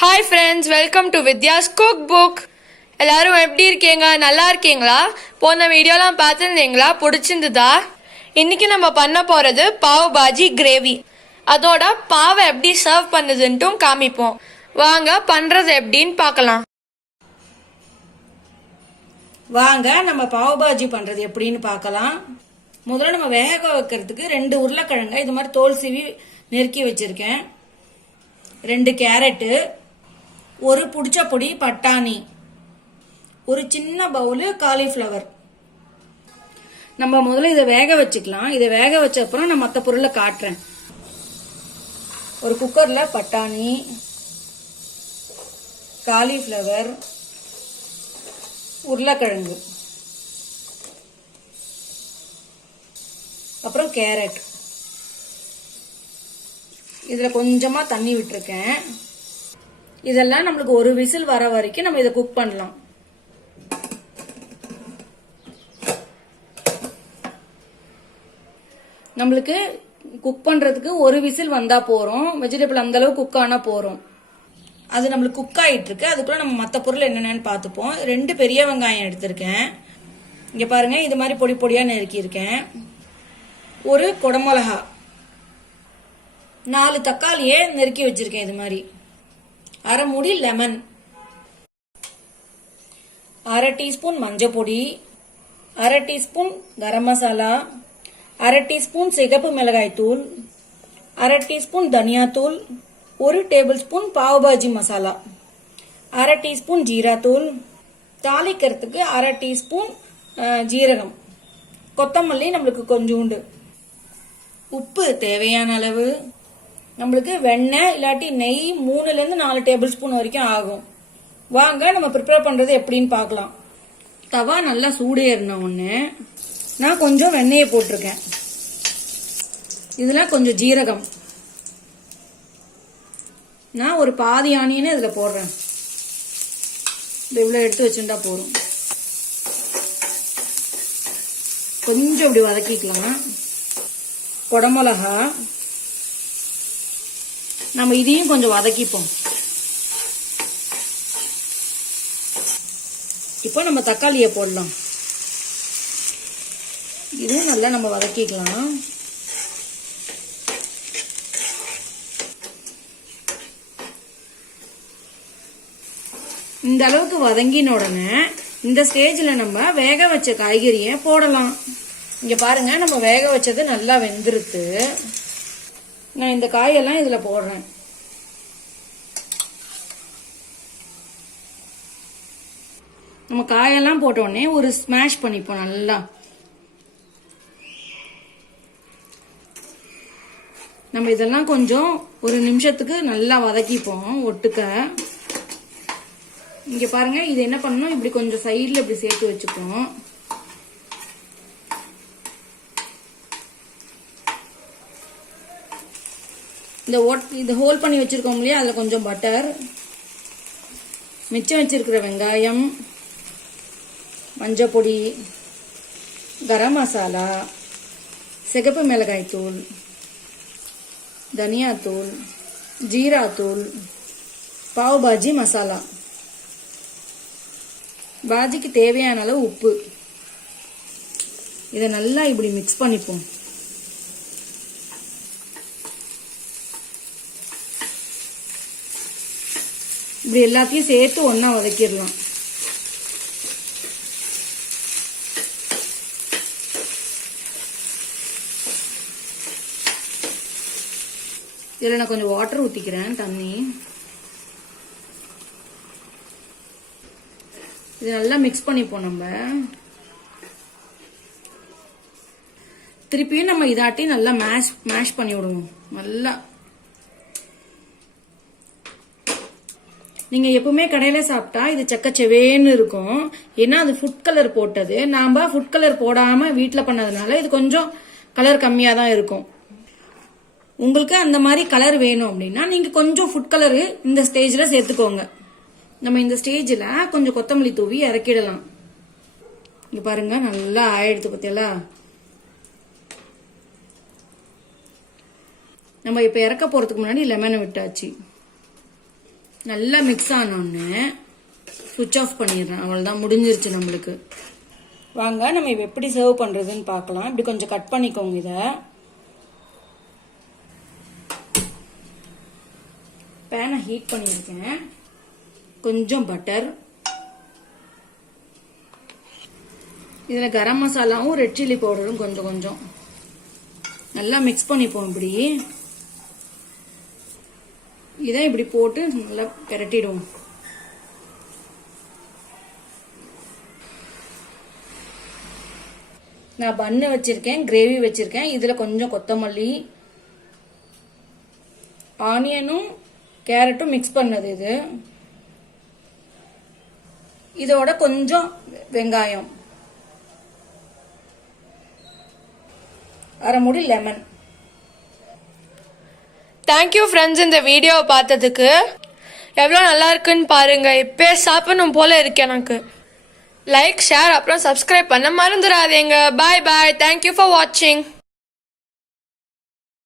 Hi friends, welcome to Vidya's cook book. எல்லாரும் எப்படி இருக்கீங்க? நல்லா இருக்கீங்களா? போன வீடியோலாம் பார்த்துருந்தீங்களா? பிடிச்சிருந்ததா? இன்னைக்கு நம்ம பண்ண போறது பாவ் பாஜி கிரேவி. அதோட பாவை எப்படி சர்வ் பண்ணுதுன்ட்டும் காமிப்போம். வாங்க பண்றது எப்படின்னு பார்க்கலாம். வாங்க நம்ம பாவ் பாஜி பண்றது எப்படின்னு பார்க்கலாம். முதல்ல நம்ம வேக வைக்கிறதுக்கு 2 உருளைக்கிழங்க இது மாதிரி தோல் சீவி நெருக்கி வச்சிருக்கேன். 2 கேரட்டு, ஒரு புடிச்ச பொடி பட்டாணி, ஒரு சின்ன பவுல் காலிஃப்ளவர். நம்ம முதல்ல இதை வேக வச்சுக்கலாம். இதை வேக வச்ச அப்புறம் நான் மற்ற பொருளை காட்டுறேன். ஒரு குக்கர்ல பட்டாணி, காலிஃப்ளவர், உருளைக்கிழங்கு, அப்புறம் கேரட். இதுல கொஞ்சமா தண்ணி விட்டுருக்கேன். இதெல்லாம் நம்மளுக்கு ஒரு விசில் வர வரைக்கும் நம்ம இதை குக் பண்ணலாம். நம்மளுக்கு குக் பண்றதுக்கு ஒரு விசில் வந்தா போறோம். வெஜிடபிள் அந்த அளவு குக் ஆனா போறோம். அது நம்மளுக்கு குக் ஆயிட்டு இருக்கு. அதுக்குள்ள நம்ம மற்ற பொருள் என்னென்னு பார்த்துப்போம். 2 பெரிய வெங்காயம் எடுத்திருக்கேன். இங்க பாருங்க, இது மாதிரி பொடி பொடியா நறுக்கி இருக்கேன். ஒரு குடமிளகா, 4 தக்காளியே நறுக்கி வச்சிருக்கேன். இது மாதிரி அரை மூடி லெமன், அரை டீஸ்பூன் மஞ்சள் பொடி, அரை டீஸ்பூன் கரம் மசாலா, அரை டீஸ்பூன் சிகப்பு மிளகாய் தூள், அரை டீஸ்பூன் தனியா தூள், 1 டேபிள் ஸ்பூன் பாவ் பாஜி மசாலா, அரை டீஸ்பூன் ஜீரா தூள், தாளிக்கிறதுக்கு அரை டீஸ்பூன் ஜீரகம், கொத்தமல்லி நம்மளுக்கு கொஞ்சோண்டு, உப்பு தேவையான அளவு, நம்மளுக்கு வெண்ணெய் இல்லாட்டி நெய் 3லேருந்து 4 டேபிள் ஸ்பூன் வரைக்கும் ஆகும். வாங்க நம்ம ப்ரிப்பேர் பண்றது எப்படின்னு பார்க்கலாம். தவா நல்லா சூடேறின உடனே நான் கொஞ்சம் வெண்ணெயை போட்டிருக்கேன். இதுல கொஞ்சம் ஜீரகம், நான் ஒரு பாதி ஆனியனை இதுல போடுறேன். இவ்வளவு எடுத்து வச்சுட்டா போதும். கொஞ்சம் இப்படி வதக்கிக்கலாம். குடமிளகா நம்ம இதையும் கொஞ்சம் வதக்கிப்போம். இப்போ நம்ம தக்காளியை போடலாம். இதுவும் நல்லா நம்ம வதக்கிக்கலாம். இந்த அளவுக்கு வதங்கின உடனே இந்த ஸ்டேஜ்ல நம்ம வேக வச்ச காய்கறியை போடலாம். இங்க பாருங்க, நம்ம வேக வச்சது நல்லா வெந்துருத்து. நான் இந்த காயெல்லாம் இதுல போடுறேன். நம்ம காயெல்லாம் போட்ட உடனே ஒரு ஸ்மாஷ் பண்ணிப்போம் நல்லா. நம்ம இதெல்லாம் கொஞ்சம் ஒரு நிமிஷத்துக்கு நல்லா வதக்கிப்போம் ஒட்டுக்க. இங்க பாருங்க, இது என்ன பண்ணணும், இப்படி கொஞ்சம் சைட்ல இப்படி சேர்த்து வச்சுப்போம். இந்த ஹோல் பண்ணி வச்சிருக்கோம் இல்லையா, அதுல கொஞ்சம் பட்டர், மிச்சம் வச்சிருக்கிற வெங்காயம், மஞ்சள் பொடி, கரம் மசாலா, சிகப்பு மிளகாய் தூள், தனியா தூள், ஜீரா தூள், பாவ் பாஜி மசாலா, பாஜிக்கு தேவையான அளவு உப்பு. இதை நல்லா இப்படி மிக்ஸ் பண்ணிப்போம். இப்படி எல்லாத்தையும் சேர்த்து ஒன்னா வதக்கிடலாம். இதுல நான் கொஞ்சம் வாட்டர் ஊத்திக்கிறேன், தண்ணி. இது நல்லா மிக்ஸ் பண்ணிப்போம். நம்ம திருப்பியும் நம்ம இதாட்டி நல்லா மேஷ் பண்ணி விடுவோம் நல்லா. நீங்க எப்பவுமே கடையில சாப்பிட்டா இது செக்கச்செவேன்னு இருக்கும். ஏன்னா அது ஃபுட் கலர் போட்டது. நாம ஃபுட் கலர் போடாம வீட்டுல பண்ணதுனால இது கொஞ்சம் கலர் கம்மியா தான் இருக்கும். உங்களுக்கு அந்த மாதிரி கலர் வேணும் அப்படின்னா நீங்க கொஞ்சம் ஃபுட் கலரு இந்த ஸ்டேஜ்ல சேர்த்துக்கோங்க. நம்ம இந்த ஸ்டேஜ்ல கொஞ்சம் கொத்தமல்லி தூவி இறக்கிடலாம். இங்க பாருங்க, நல்லா ஆயிடுத்து பத்தியலா. நம்ம இப்ப இறக்க போறதுக்கு முன்னாடி லெமனை விட்டாச்சு. நல்லா மிக்ஸ் ஆனோடனே சுவிட்ச் ஆஃப் பண்ணிடுறேன். அவ்வளோதான், முடிஞ்சிருச்சு நம்மளுக்கு. வாங்க நம்ம இப்போ எப்படி சர்வ் பண்ணுறதுன்னு பார்க்கலாம். இப்படி கொஞ்சம் கட் பண்ணிக்கோங்க. இதை பேனை ஹீட் பண்ணியிருக்கேன். கொஞ்சம் பட்டர், இதில் கரம் மசாலாவும் ரெட் சில்லி பவுடரும் கொஞ்சம் கொஞ்சம் நல்லா மிக்ஸ் பண்ணிப்போம். இப்படி இதை இப்படி போட்டு நல்லா பிரட்டிடுவோம். நான் பன்னு வச்சிருக்கேன், கிரேவி வச்சிருக்கேன். இதில் கொஞ்சம் கொத்தமல்லி, ஆனியனும் கேரட்டும் மிக்ஸ் பண்ணது இது. இதோட கொஞ்சம் வெங்காயம், அரை மூடி லெமன். தேங்க்யூ ஃப்ரெண்ட்ஸ், இந்த வீடியோவை பார்த்ததுக்கு. எவ்வளோ நல்லா இருக்குன்னு பாருங்க. இப்போ சாப்பிடணும் போல இருக்கு எனக்கு. லைக், ஷேர், அப்புறம் சப்ஸ்கிரைப் பண்ண மறந்துடாதீங்க. பாய் பாய். தேங்க்யூ ஃபார் வாட்சிங்.